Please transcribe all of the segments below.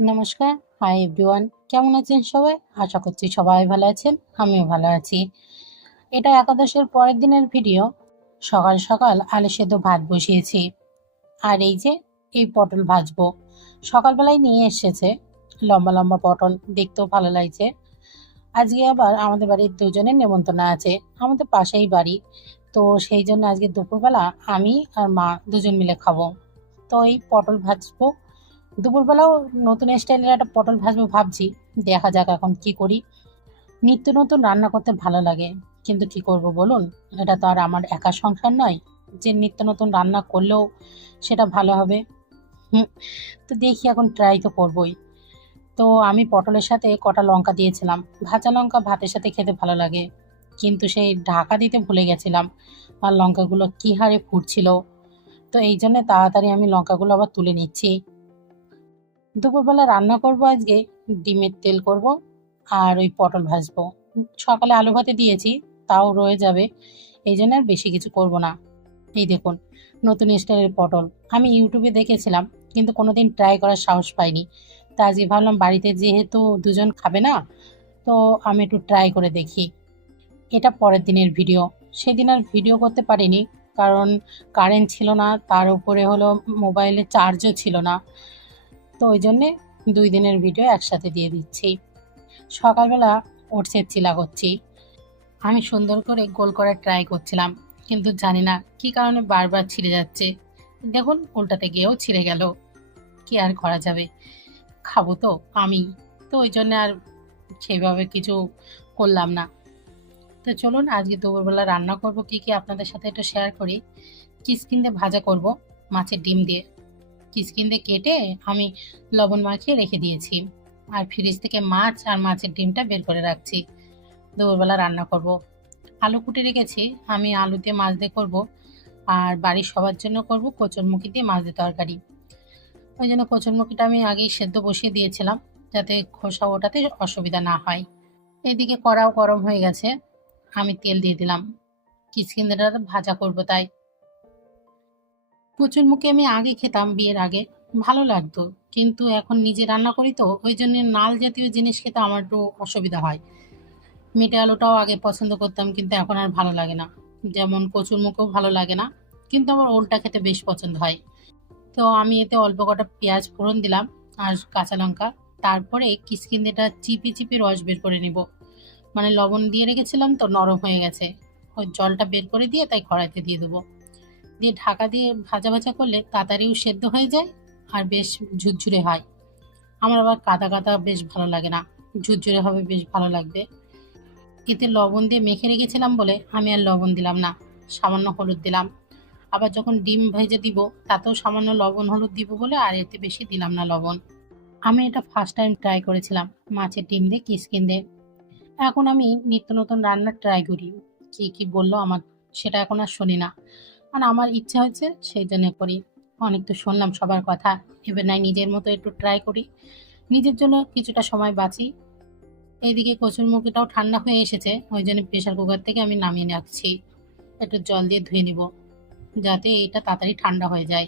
নমস্কার, hi everyone. কেমন আছেন সবাই? আশা করছি সবাই ভালো আছেন। আমিও ভালো আছি। এটা একাদশের পরের দিনের ভিডিও। সকাল সকাল আলু সেদ্ধ ভাত বসিয়েছি। আর এই যে এই পটল ভাজবো। সকালবেলায় নিয়ে এসেছে লম্বা লম্বা পটল, দেখতেও ভালো লাগছে। আজকে আবার আমাদের বাড়ির দুজনের নেমন্তন্ন আছে। আমাদের পাশেই বাড়ি। তো সেই জন্য আজকে দুপুরবেলা আমি আর মা দুজন মিলে খাবো। তো এই পটল ভাজবো। দুপুরবেলাও নতুন স্টাইলের একটা পটল ভাজবো ভাবছি। দেখা যাক এখন কি করি। নিত্য নতুন রান্না করতে ভালো লাগে, কিন্তু কি করব বলুন, এটা তো আর আমার একা সংসার নয় যে নিত্য নতুন রান্না করলেও সেটা ভালো হবে। হুম, তো দেখি এখন ট্রাই তো করবই। তো আমি পটলের সাথে কটা লঙ্কা দিয়েছিলাম। ভাজা লঙ্কা ভাতের সাথে খেতে ভালো লাগে, কিন্তু সেই ঢাকা দিতে ভুলে গেছিলাম। আর লঙ্কাগুলো কি হারে ফুটছিল। তো এই জন্য তাড়াতাড়ি আমি লঙ্কাগুলো আবার তুলে নিচ্ছি। দুপুরবেলা রান্না করব আজকে ডিমের তেল করব, আর ওই পটল ভাজবো। সকালে আলু ভাতে দিয়েছি, তাও রয়ে যাবে। এই জন্য আর বেশি কিছু করব না। এই দেখুন, নতুন স্টাইলের পটল। আমি ইউটিউবে দেখেছিলাম, কিন্তু কোনোদিন ট্রাই করার সাহস পাইনি। তা আজকে ভাবলাম বাড়িতে যেহেতু দুজন খাবে না, তো আমি একটু ট্রাই করে দেখি। এটা পরের দিনের ভিডিও। সেদিন আর ভিডিও করতে পারিনি, কারণ কারেন্ট ছিল না, তার উপরে হলো মোবাইলে চার্জও ছিল না। তো ওই জন্যে 2 দিনের ভিডিও একসাথে দিয়ে দিচ্ছি। সকালবেলা ওটসের চিলা করছি। আমি সুন্দর করে গোল করার ট্রাই করছিলাম, কিন্তু জানি না কী কারণে বারবার ছিঁড়ে যাচ্ছে। দেখুন, উল্টাতে গিয়েও ছিঁড়ে গেল। কি আর করা যাবে, খাবো তো আমি। তো ওই জন্য আর সেইভাবে কিছু করলাম না। তো চলুন আজকে দুপুরবেলা রান্না করব কি কি আপনাদের সাথে একটু শেয়ার করি। কিসকিন্দে ভাজা করব মাছের ডিম দিয়ে। কিসকিন্দে কেটে আমি লবণ মাখিয়ে রেখে দিয়েছি। আর ফ্রিজ থেকে মাছ আর মাছের ডিমটা বের করে রাখছি। দুপুরবেলা রান্না করব। আলু কুটে রেখেছি, আমি আলু দিয়ে মাছ দিয়ে করব। আর বাড়ির সবার জন্য করব কচুরমুখী দিয়ে মাছ দিয়ে তরকারি। ওই জন্য কচুরমুখীটা আমি আগেই সেদ্ধ বসিয়ে দিয়েছিলাম, যাতে খোসা ওঠাতে অসুবিধা না হয়। এদিকে কড়াও গরম হয়ে গেছে, আমি তেল দিয়ে দিলাম। কিচকিন্দেটা ভাজা করব তাই। কচুরমুখী আমি আগে খেতাম, বিয়ের আগে ভালো লাগতো, কিন্তু এখন নিজে রান্না করি তো ওই জন্য নাল জাতীয় জিনিস খেতে আমার একটু অসুবিধা হয়। মিঠে আলুটাও আগে পছন্দ করতাম, কিন্তু এখন আর ভালো লাগে না। যেমন কচুরমুখীও ভালো লাগে না, কিন্তু আমার ওলটা খেতে বেশ পছন্দ হয়। তো আমি এতে অল্প কটা পেঁয়াজ ফোড়ন দিলাম, আর কাঁচা লঙ্কা। তারপরে কিচকিন্দেটা চিপে চিপে রস বের করে নেব। মানে লবণ দিয়ে রেখেছিলাম তো নরম হয়ে গেছে, ওই জলটা বের করে দিয়ে তাই কড়াইতে দিয়ে দেবো। দিয়ে ঢাকা দিয়ে ভাজা ভাজা করলে তাড়াতাড়িও সেদ্ধ হয়ে যায়, আর বেশ ঝুরঝুরে হয়। আমার আবার কাদা কাদা বেশ ভালো লাগে না, ঝুরঝুরে হবে বেশ ভালো লাগবে। এতে লবণ দিয়ে মেখে রেখেছিলাম বলে আমি আর লবণ দিলাম না, সামান্য হলুদ দিলাম। আবার যখন ডিম ভেজে দিব তাতেও সামান্য লবণ হলুদ দিব বলে আর এতে বেশি দিলাম না লবণ। আমি এটা ফার্স্ট টাইম ট্রাই করেছিলাম মাছের ডিম দিয়ে কিসকিন দিয়ে। এখন আমি নিত্য নতুন রান্না ট্রাই করি। কি কি বললো আমার সেটা এখন আর শুনি না, আর আমার ইচ্ছা হচ্ছে সেই জন্য করি। অনেক তো শুনলাম সবার কথা, এবার নাই নিজের মতো একটু ট্রাই করি, নিজের জন্য কিছুটা সময় বাঁচি। এইদিকে কচুরমুখিটাও ঠান্ডা হয়ে এসেছে, ওই জন্য প্রেশার কুকার থেকে আমি নামিয়ে রাখছি। একটু জল দিয়ে ধুয়ে নিব, যাতে এটা তাড়াতাড়ি ঠান্ডা হয়ে যায়।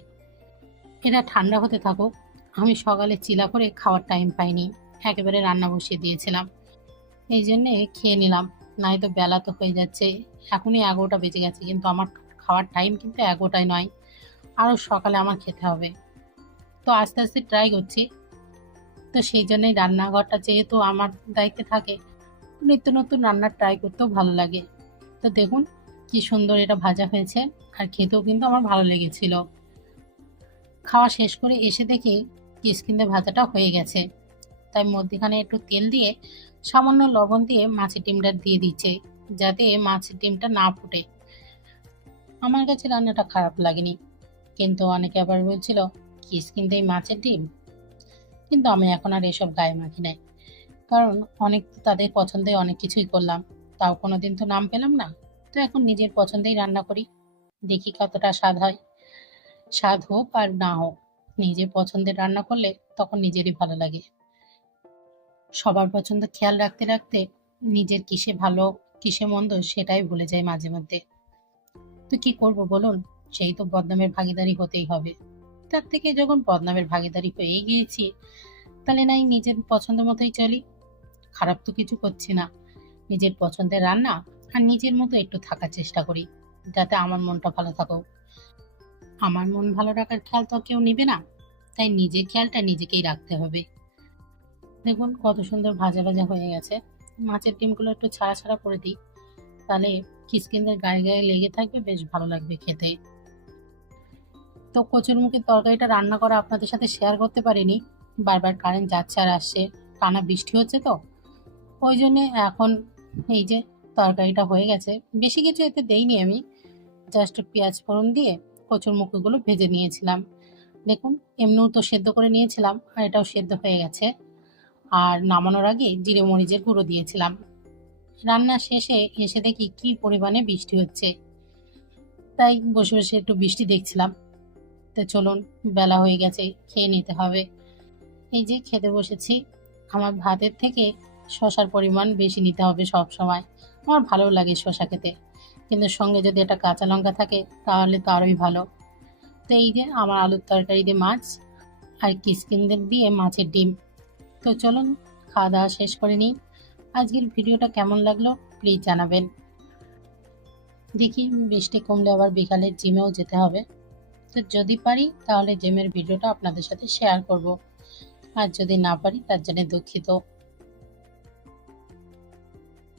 এটা ঠান্ডা হতে থাকুক। আমি সকালে চিলা করে খাওয়ার টাইম পাইনি, একেবারে রান্না বসিয়ে দিয়েছিলাম। এই জন্যে খেয়ে নিলাম, নাই তো বেলা তো হয়ে যাচ্ছে। এখনই 11টা বেজে গেছে, কিন্তু আমার খাওয়ার টাইম কিন্তু 11টায় নয়, আরও সকালে আমার খেতে হবে। তো আস্তে আস্তে ট্রাই করছি। তো সেই জন্যই রান্নাঘরটা যেহেতু আমার দায়িত্বে থাকে, নিত্য নতুন রান্না ট্রাই করতেও ভালো লাগে। তো দেখুন কি সুন্দর এটা ভাজা হয়েছে, আর খেতেও কিন্তু আমার ভালো লেগেছিল। খাওয়া শেষ করে এসে দেখি কিসকিন্দে ভাজাটা হয়ে গেছে, তাই মধ্যিখানে একটু তেল দিয়ে সামান্য লবণ দিয়ে মাছের ডিমটা দিয়ে দিচ্ছে, যাতে মাছের ডিমটা না ফুটে। আমার কাছে রান্নাটা খারাপ লাগেনি, কিন্তু অনেকে আবার বলছিল কিসকিন্দে মাছের ডিম। কিন্তু আমি এখন আর এসব গায়ে মাখি নাই, কারণ অনেক তো তাদের পছন্দে অনেক কিছুই করলাম, তাও কোনোদিন তো নাম পেলাম না। তো এখন নিজের পছন্দেই রান্না করি, দেখি কতটা স্বাদ হয়। স্বাদ হোক আর না হোক, নিজের পছন্দের রান্না করলে তখন নিজেরই ভালো লাগে। সবার পছন্দ খেয়াল রাখতে রাখতে নিজের কিসে ভালো কিসে মন্দ সেটাই ভুলে যায় মাঝে মধ্যে। তো কি করব বলুন, সেই তো বদনামের ভাগীদারি হতেই হবে। তার থেকে যখন বদনামের ভাগীদারি হয়েই গিয়েছি, তাহলে নাই নিজের পছন্দ মতোই চলি। খারাপ তো কিছু করছি না, নিজের পছন্দের রান্না আর নিজের মতো একটু থাকার চেষ্টা করি, যাতে আমার মনটা ভালো থাকুক। আমার মন ভালো রাখার খেয়াল তো কেউ নেবে না, তাই নিজের খেয়ালটা নিজেকেই রাখতে হবে। দেখুন কত সুন্দর ভাজা ভাজা হয়ে গেছে। মাছের ডিমগুলো একটু ছাড়া ছাড়া করে দিই, তাহলে কিসকিন্দের গায়ে গায়ে লেগে থাকবে, বেশ ভালো লাগবে খেতে। তো কচুরমুখীর তরকারিটা রান্না করা আপনাদের সাথে শেয়ার করতে পারিনি, বারবার কারেন্ট যাচ্ছে আর আসছে, টানা বৃষ্টি হচ্ছে তো ওই জন্যে এখন এই যে তরকারিটা হয়ে গেছে। বেশি কিছু এতে দেইনি আমি, জাস্ট পেঁয়াজ ফোড়ন দিয়ে কচুরমুখীগুলো ভেজে নিয়েছিলাম। দেখুন এমনিও তো সেদ্ধ করে নিয়েছিলাম আর এটাও সেদ্ধ হয়ে গেছে। আর নামানোর আগে জিরে মরিচের গুঁড়ো দিয়েছিলাম। রান্না শেষে এসে দেখি কি পরিমাণে বৃষ্টি হচ্ছে, তাই বসে বসে একটু বৃষ্টি দেখছিলাম। তো চলুন, বেলা হয়ে গেছে, খেয়ে নিতে হবে। এই যে খেতে বসেছি। আমার ভাতের থেকে শশার পরিমাণ বেশি নিতে হবে সব সময়। আমার ভালো লাগে শশা খেতে, কিন্তু সঙ্গে যদি একটা কাঁচা লঙ্কা থাকে তাহলে তো আরোই ভালো। তো এই যে আমার আলুর তরকারি দিয়ে মাছ আর কিসকিনদের দিয়ে মাছের ডিম। তো চলুন খাওয়া দাওয়া শেষ করে নিই। আজকের ভিডিওটা কেমন লাগলো প্লিজ জানাবেন। দেখি বৃষ্টি কমলে আবার বিকালে জিমেও যেতে হবে। তো যদি পারি তাহলে জিমের ভিডিওটা আপনাদের সাথে শেয়ার করব, আর যদি না পারি তার জন্য দুঃখিত।